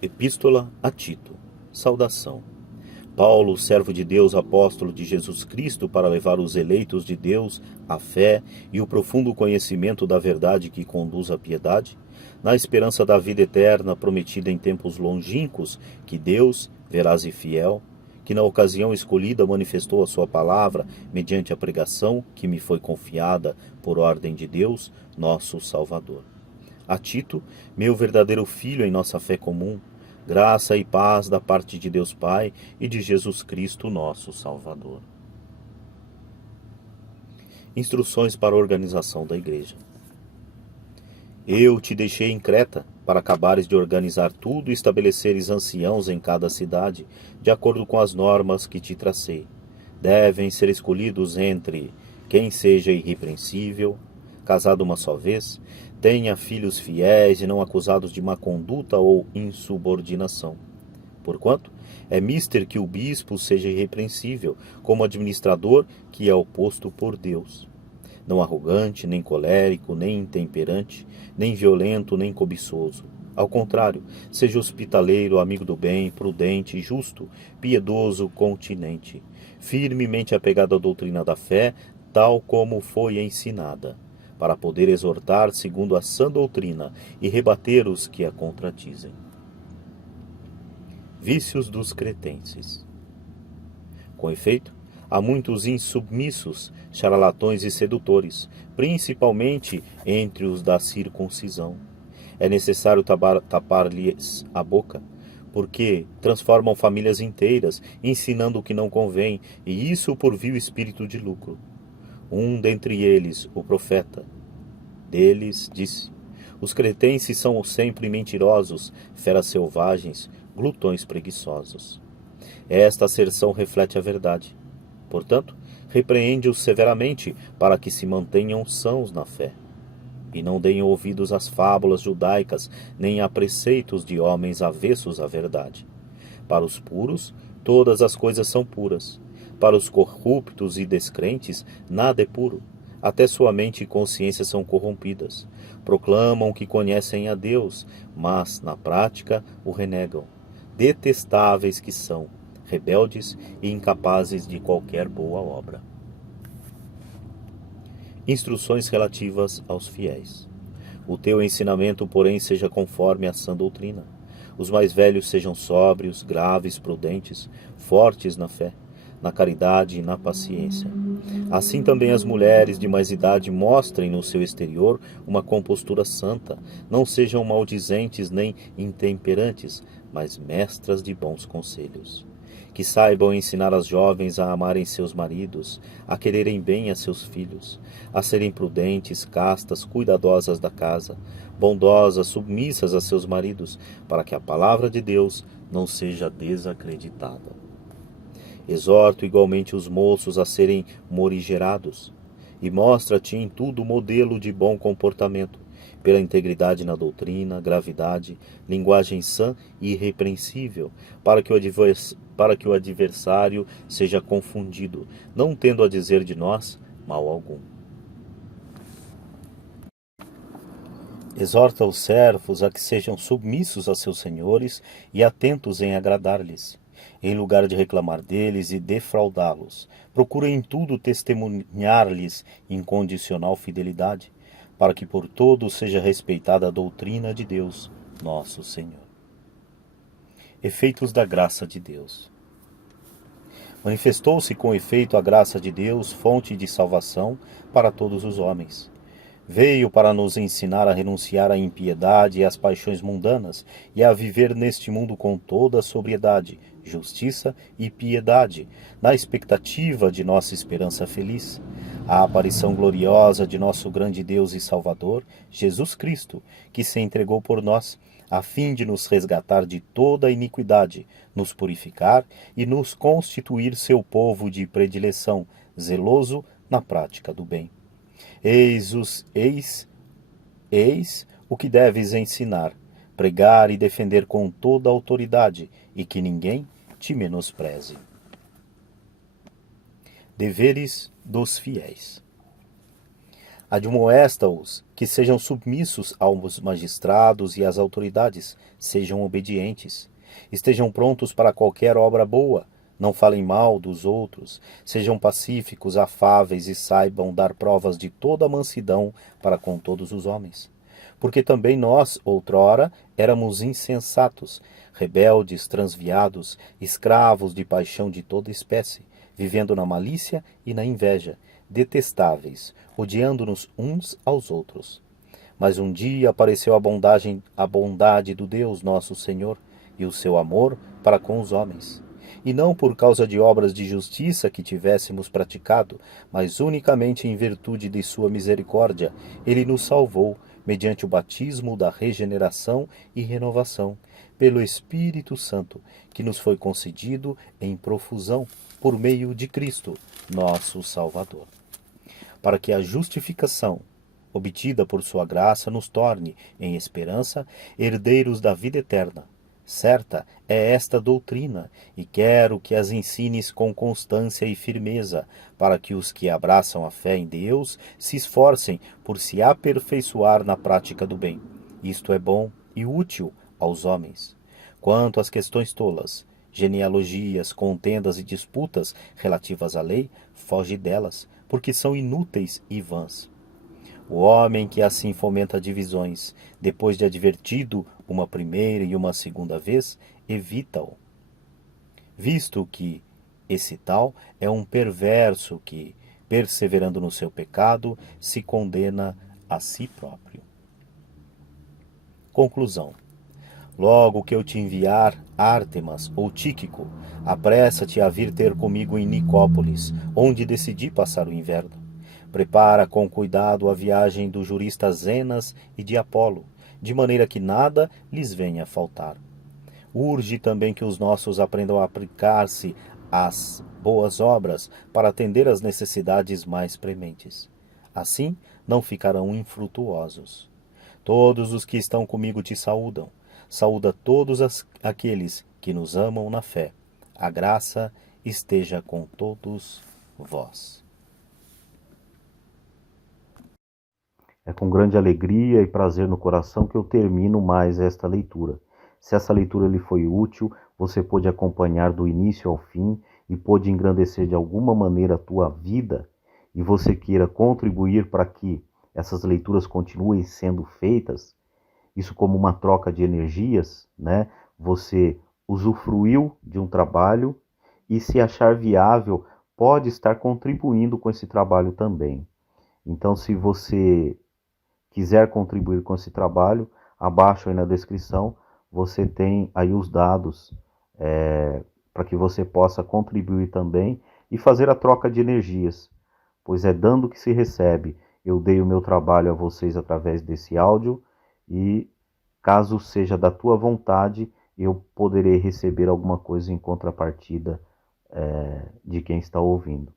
Epístola a Tito. Saudação. Paulo, servo de Deus, apóstolo de Jesus Cristo, para levar os eleitos de Deus à fé e o profundo conhecimento da verdade que conduz à piedade, na esperança da vida eterna prometida em tempos longínquos, que Deus, veraz e fiel, que na ocasião escolhida manifestou a sua palavra mediante a pregação que me foi confiada por ordem de Deus, nosso Salvador. A Tito, meu verdadeiro filho em nossa fé comum, graça e paz da parte de Deus Pai e de Jesus Cristo, nosso Salvador. Instruções para a organização da Igreja. Eu te deixei em Creta, para acabares de organizar tudo e estabeleceres anciãos em cada cidade, de acordo com as normas que te tracei. Devem ser escolhidos entre quem seja irrepreensível, casado uma só vez, tenha filhos fiéis e não acusados de má conduta ou insubordinação. Porquanto, é mister que o bispo seja irrepreensível, como administrador que é oposto por Deus. Não arrogante, nem colérico, nem intemperante, nem violento, nem cobiçoso. Ao contrário, seja hospitaleiro, amigo do bem, prudente, justo, piedoso, continente, firmemente apegado à doutrina da fé, tal como foi ensinada, para poder exortar segundo a sã doutrina e rebater os que a contradizem. Vícios dos cretenses. Com efeito, há muitos insubmissos, charlatões e sedutores, principalmente entre os da circuncisão. É necessário tapar-lhes a boca, porque transformam famílias inteiras, ensinando o que não convém, e isso por vil espírito de lucro. Um dentre eles, o profeta, deles disse: os cretenses são sempre mentirosos, feras selvagens, glutões preguiçosos. Esta asserção reflete a verdade. Portanto, repreende-os severamente para que se mantenham sãos na fé. E não deem ouvidos às fábulas judaicas, nem a preceitos de homens avessos à verdade. Para os puros, todas as coisas são puras. Para os corruptos e descrentes, nada é puro. Até sua mente e consciência são corrompidas. Proclamam que conhecem a Deus, mas, na prática, o renegam. Detestáveis que são, rebeldes e incapazes de qualquer boa obra. Instruções relativas aos fiéis. O teu ensinamento, porém, seja conforme a sã doutrina. Os mais velhos sejam sóbrios, graves, prudentes, fortes na fé, na caridade e na paciência. Assim também as mulheres de mais idade mostrem no seu exterior uma compostura santa, não sejam maldizentes nem intemperantes, mas mestras de bons conselhos. Que saibam ensinar as jovens a amarem seus maridos, a quererem bem a seus filhos, a serem prudentes, castas, cuidadosas da casa, bondosas, submissas a seus maridos, para que a palavra de Deus não seja desacreditada. Exorto igualmente os moços a serem morigerados, e mostra-te em tudo modelo de bom comportamento, pela integridade na doutrina, gravidade, linguagem sã e irrepreensível, para que o adversário seja confundido, não tendo a dizer de nós mal algum. Exorta os servos a que sejam submissos a seus senhores e atentos em agradar-lhes. Em lugar de reclamar deles e defraudá-los, procura em tudo testemunhar-lhes incondicional fidelidade, para que por todos seja respeitada a doutrina de Deus, nosso Senhor. Efeitos da graça de Deus. Manifestou-se com efeito a graça de Deus, fonte de salvação para todos os homens. Veio para nos ensinar a renunciar à impiedade e às paixões mundanas e a viver neste mundo com toda a sobriedade, justiça e piedade, na expectativa de nossa esperança feliz, a aparição gloriosa de nosso grande Deus e Salvador, Jesus Cristo, que se entregou por nós, a fim de nos resgatar de toda a iniquidade, nos purificar e nos constituir seu povo de predileção, zeloso na prática do bem. Eis o que deves ensinar, pregar e defender com toda a autoridade, e que ninguém te menospreze. Deveres dos fiéis. Admoesta-os que sejam submissos aos magistrados e às autoridades, sejam obedientes. Estejam prontos para qualquer obra boa, não falem mal dos outros, sejam pacíficos, afáveis e saibam dar provas de toda a mansidão para com todos os homens. Porque também nós, outrora, éramos insensatos, rebeldes, transviados, escravos de paixão de toda espécie, vivendo na malícia e na inveja, detestáveis, odiando-nos uns aos outros. Mas um dia apareceu a bondade do Deus nosso Senhor e o seu amor para com os homens. E não por causa de obras de justiça que tivéssemos praticado, mas unicamente em virtude de sua misericórdia, ele nos salvou, mediante o batismo da regeneração e renovação, pelo Espírito Santo, que nos foi concedido em profusão, por meio de Cristo, nosso Salvador. Para que a justificação, obtida por sua graça, nos torne, em esperança, herdeiros da vida eterna. Certa é esta doutrina, e quero que as ensines com constância e firmeza, para que os que abraçam a fé em Deus se esforcem por se aperfeiçoar na prática do bem. Isto é bom e útil aos homens. Quanto às questões tolas, genealogias, contendas e disputas relativas à lei, foge delas, porque são inúteis e vãs. O homem que assim fomenta divisões, depois de advertido uma primeira e uma segunda vez, evita-o. Visto que esse tal é um perverso que, perseverando no seu pecado, se condena a si próprio. Conclusão. Logo que eu te enviar Ártemas ou Tíquico, apressa-te a vir ter comigo em Nicópolis, onde decidi passar o inverno. Prepara com cuidado a viagem do jurista Zenas e de Apolo, de maneira que nada lhes venha a faltar. Urge também que os nossos aprendam a aplicar-se às boas obras para atender às necessidades mais prementes. Assim, não ficarão infrutuosos. Todos os que estão comigo te saúdam. Saúda todos aqueles que nos amam na fé. A graça esteja com todos vós. É com grande alegria e prazer no coração que eu termino mais esta leitura. Se essa leitura lhe foi útil, você pôde acompanhar do início ao fim e pôde engrandecer de alguma maneira a tua vida, e você queira contribuir para que essas leituras continuem sendo feitas, isso como uma troca de energias, né? Você usufruiu de um trabalho e, se achar viável, pode estar contribuindo com esse trabalho também. Então, se você quiser contribuir com esse trabalho, abaixo aí na descrição você tem aí os dados para que você possa contribuir também e fazer a troca de energias, pois é dando que se recebe. Eu dei o meu trabalho a vocês através desse áudio e, caso seja da tua vontade, eu poderei receber alguma coisa em contrapartida de quem está ouvindo.